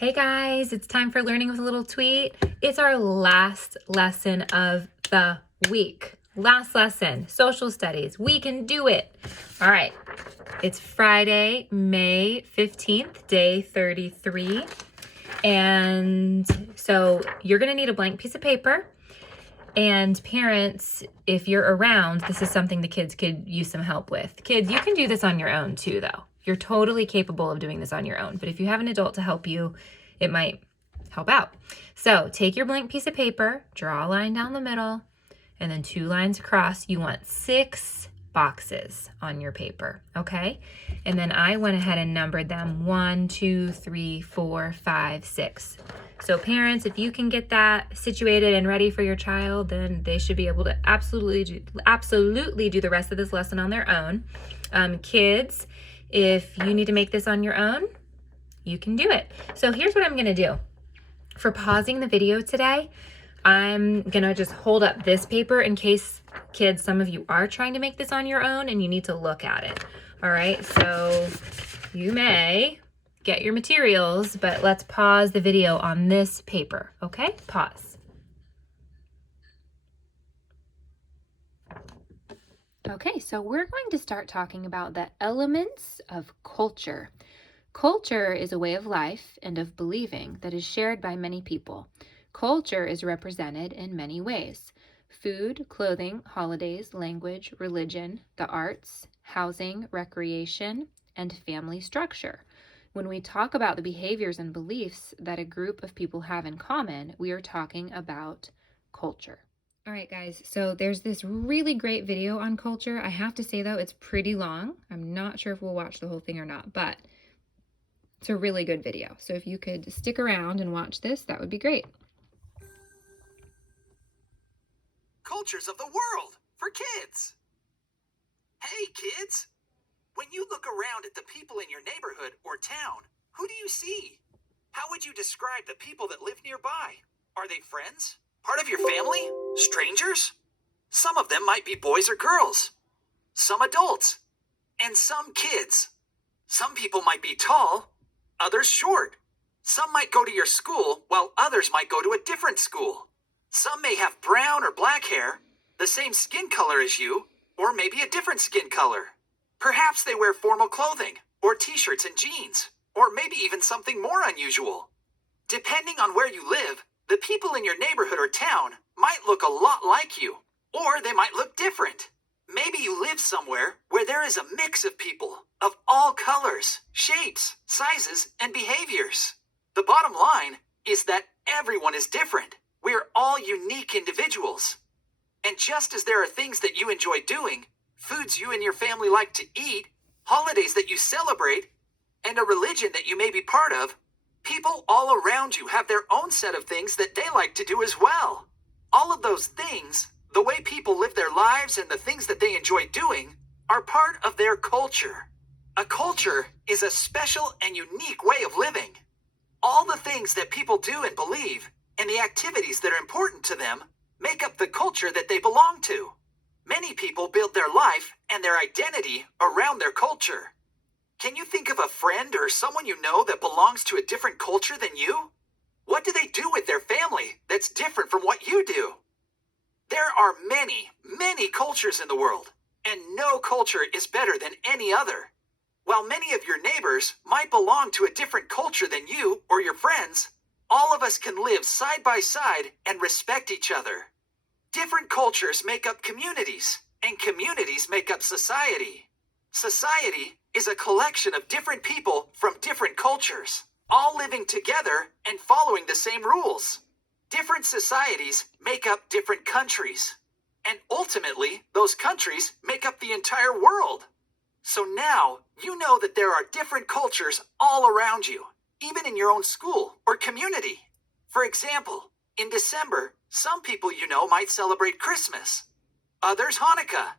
Hey guys, it's time for Learning with a Little Tweet. It's our last lesson of the week. Last lesson, social studies. We can do it. All right, it's Friday, May 15th, day 33. And so you're going to need a blank piece of paper. And parents, if you're around, this is something the kids could use some help with. Kids, you can do this on your own too, though. You're totally capable of doing this on your own. But if you have an adult to help you, it might help out. So take your blank piece of paper, draw a line down the middle, and then 2 lines across. You want 6 boxes on your paper, okay? And then I went ahead and numbered them 1, 2, 3, 4, 5, 6. So parents, if you can get that situated and ready for your child, then they should be able to absolutely do the rest of this lesson on their own. Kids, if you need to make this on your own, you can do it. So here's what I'm gonna do. For pausing the video today, I'm gonna just hold up this paper in case, kids, some of you are trying to make this on your own and you need to look at it. All right, so you may get your materials, but let's pause the video on this paper, okay? Pause. Okay, so we're going to start talking about the elements of culture. Culture is a way of life and of believing that is shared by many people. Culture is represented in many ways: food, clothing, holidays, language, religion, the arts, housing, recreation, and family structure. When we talk about the behaviors and beliefs that a group of people have in common, we are talking about culture. All right, guys, so there's this really great video on culture. I have to say, though, it's pretty long. I'm not sure if we'll watch the whole thing or not, but it's a really good video. So if you could stick around and watch this, that would be great. Cultures of the world for kids. Hey, kids. When you look around at the people in your neighborhood or town, who do you see? How would you describe the people that live nearby? Are they friends? Part of your family? Strangers? Some of them might be boys or girls. Some adults. And some kids. Some people might be tall, others short. Some might go to your school, while others might go to a different school. Some may have brown or black hair, the same skin color as you, or maybe a different skin color. Perhaps they wear formal clothing, or t-shirts and jeans, or maybe even something more unusual. Depending on where you live, the people in your neighborhood or town might look a lot like you, or they might look different. Maybe you live somewhere where there is a mix of people of all colors, shapes, sizes, and behaviors. The bottom line is that everyone is different. We're all unique individuals. And just as there are things that you enjoy doing, foods you and your family like to eat, holidays that you celebrate, and a religion that you may be part of, people all around you have their own set of things that they like to do as well. All of those things, the way people live their lives and the things that they enjoy doing, are part of their culture. A culture is a special and unique way of living. All the things that people do and believe, and the activities that are important to them, make up the culture that they belong to. Many people build their life and their identity around their culture. Can you think of a friend or someone you know that belongs to a different culture than you? What do they do with their family that's different from what you do? There are many, many cultures in the world, and no culture is better than any other. While many of your neighbors might belong to a different culture than you or your friends, all of us can live side by side and respect each other. Different cultures make up communities, and communities make up society. Society is a collection of different people from different cultures, all living together and following the same rules. Different societies make up different countries, and ultimately, those countries make up the entire world. So now, you know that there are different cultures all around you, even in your own school or community. For example, in December, some people you know might celebrate Christmas, others Hanukkah.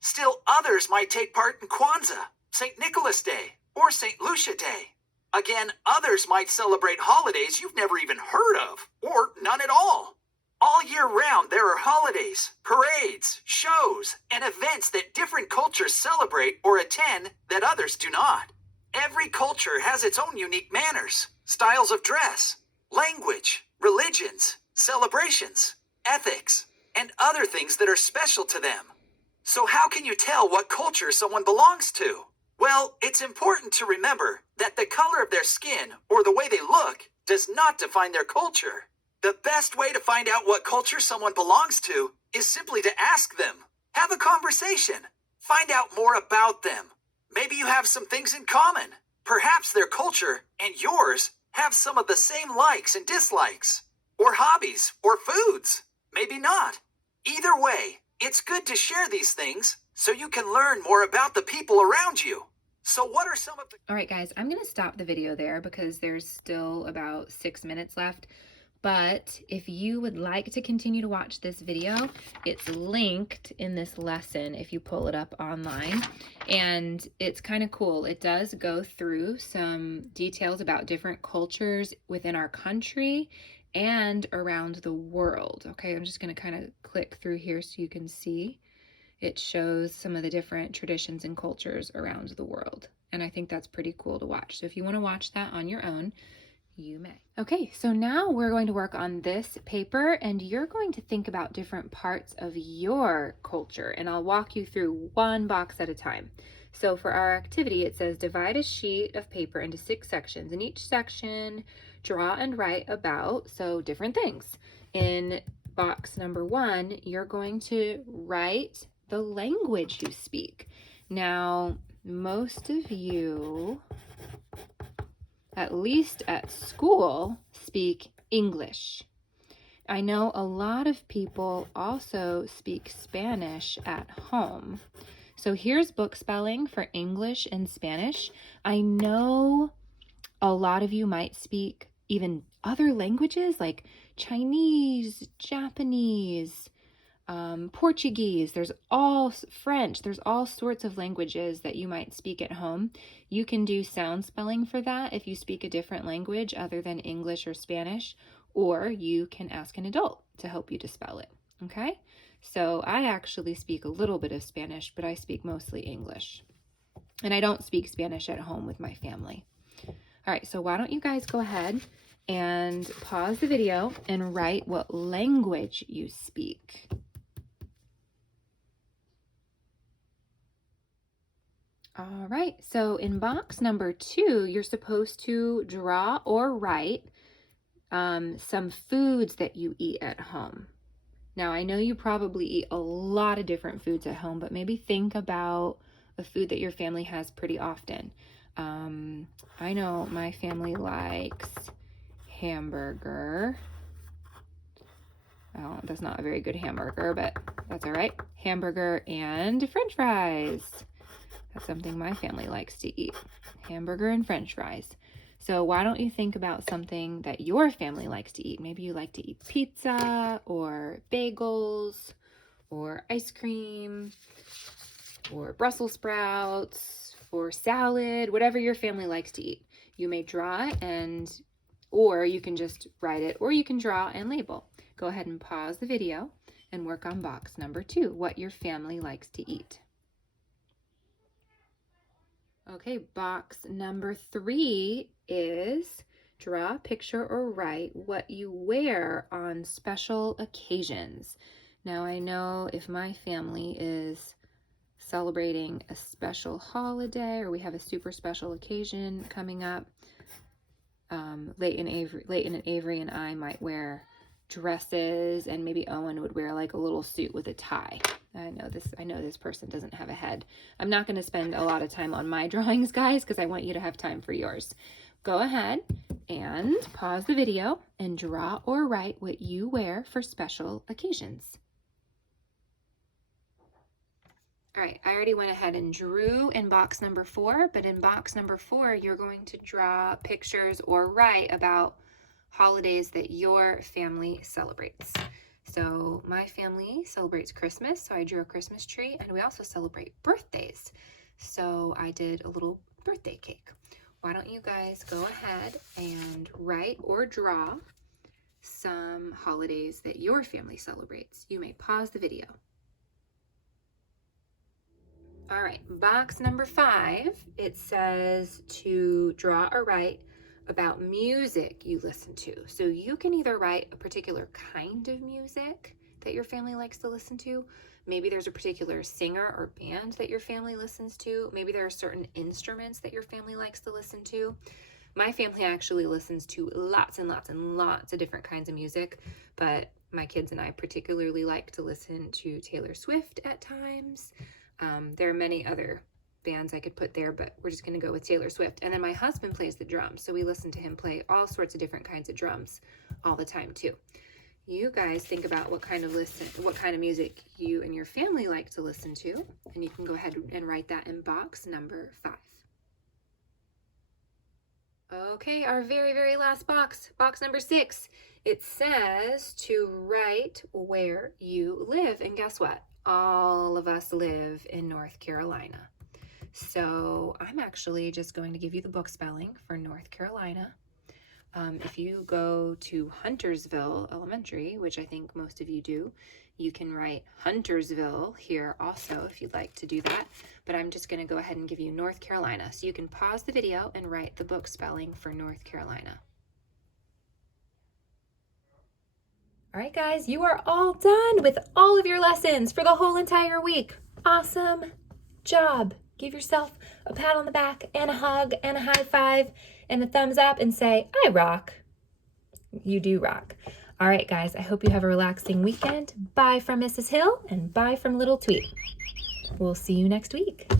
Still others might take part in Kwanzaa, St. Nicholas Day, or St. Lucia Day. Again, others might celebrate holidays you've never even heard of, or none at all. All year round, there are holidays, parades, shows, and events that different cultures celebrate or attend that others do not. Every culture has its own unique manners, styles of dress, language, religions, celebrations, ethics, and other things that are special to them. So how can you tell what culture someone belongs to? Well, it's important to remember that the color of their skin or the way they look does not define their culture. The best way to find out what culture someone belongs to is simply to ask them. Have a conversation. Find out more about them. Maybe you have some things in common. Perhaps their culture and yours have some of the same likes and dislikes, or hobbies, or foods. Maybe not. Either way, it's good to share these things so you can learn more about the people around you. So what are some of the... All right, guys, I'm going to stop the video there because there's still about 6 minutes left. But if you would like to continue to watch this video, it's linked in this lesson if you pull it up online. And it's kind of cool. It does go through some details about different cultures within our country and around the world. Okay, I'm just going to kind of click through here so you can see. It shows some of the different traditions and cultures around the world. And I think that's pretty cool to watch. So if you want to watch that on your own, you may. Okay, so now we're going to work on this paper and you're going to think about different parts of your culture, and I'll walk you through one box at a time. So for our activity, it says divide a sheet of paper into 6 sections. In each section, draw and write about, so different things. In box number 1, you're going to write the language you speak. Now, most of you, at least at school, speak English. I know a lot of people also speak Spanish at home. So here's book spelling for English and Spanish. I know a lot of you might speak even other languages like Chinese, Japanese, Portuguese, there's all French, there's all sorts of languages that you might speak at home. You can do sound spelling for that if you speak a different language other than English or Spanish, or you can ask an adult to help you to spell it, okay? So I actually speak a little bit of Spanish, but I speak mostly English. And I don't speak Spanish at home with my family. All right, so why don't you guys go ahead and pause the video and write what language you speak. All right, so in box number 2, you're supposed to draw or write some foods that you eat at home. Now, I know you probably eat a lot of different foods at home, but maybe think about a food that your family has pretty often. I know my family likes hamburger. Oh, that's not a very good hamburger, but that's all right. Hamburger and French fries. That's something my family likes to eat. Hamburger and French fries. So why don't you think about something that your family likes to eat? Maybe you like to eat pizza or bagels or ice cream or Brussels sprouts or salad, whatever your family likes to eat. You may draw it or you can just write it, or you can draw and label. Go ahead and pause the video and work on box number 2, what your family likes to eat. Okay, box number 3 is draw, picture, or write what you wear on special occasions. Now, I know if my family is celebrating a special holiday or we have a super special occasion coming up, Leighton and Avery and I might wear dresses, and maybe Owen would wear like a little suit with a tie. I know this person doesn't have a head. I'm not going to spend a lot of time on my drawings, guys, because I want you to have time for yours. Go ahead and pause the video and draw or write what you wear for special occasions. All right, I already went ahead and drew in box number 4, but in box number 4, you're going to draw pictures or write about holidays that your family celebrates. So my family celebrates Christmas, so I drew a Christmas tree, and we also celebrate birthdays. So I did a little birthday cake. Why don't you guys go ahead and write or draw some holidays that your family celebrates. You may pause the video. All right, box number 5, it says to draw or write about music you listen to. So you can either write a particular kind of music that your family likes to listen to. Maybe there's a particular singer or band that your family listens to. Maybe there are certain instruments that your family likes to listen to. My family actually listens to lots and lots and lots of different kinds of music, but my kids and I particularly like to listen to Taylor Swift at times. There are many other bands I could put there, but we're just going to go with Taylor Swift. And then my husband plays the drums, so we listen to him play all sorts of different kinds of drums all the time too. You guys think about what kind of music you and your family like to listen to, and you can go ahead and write that in box number 5. Okay, our very, very last box number 6. It says to write where you live, and guess what? All of us live in North Carolina. So I'm actually just going to give you the book spelling for North Carolina. If you go to Huntersville Elementary, which I think most of you do, you can write Huntersville here also if you'd like to do that. But I'm just going to go ahead and give you North Carolina. So you can pause the video and write the book spelling for North Carolina. All right, guys, you are all done with all of your lessons for the whole entire week. Awesome job. Give yourself a pat on the back and a hug and a high five and a thumbs up and say, I rock. You do rock. All right, guys, I hope you have a relaxing weekend. Bye from Mrs. Hill and bye from Little Tweet. We'll see you next week.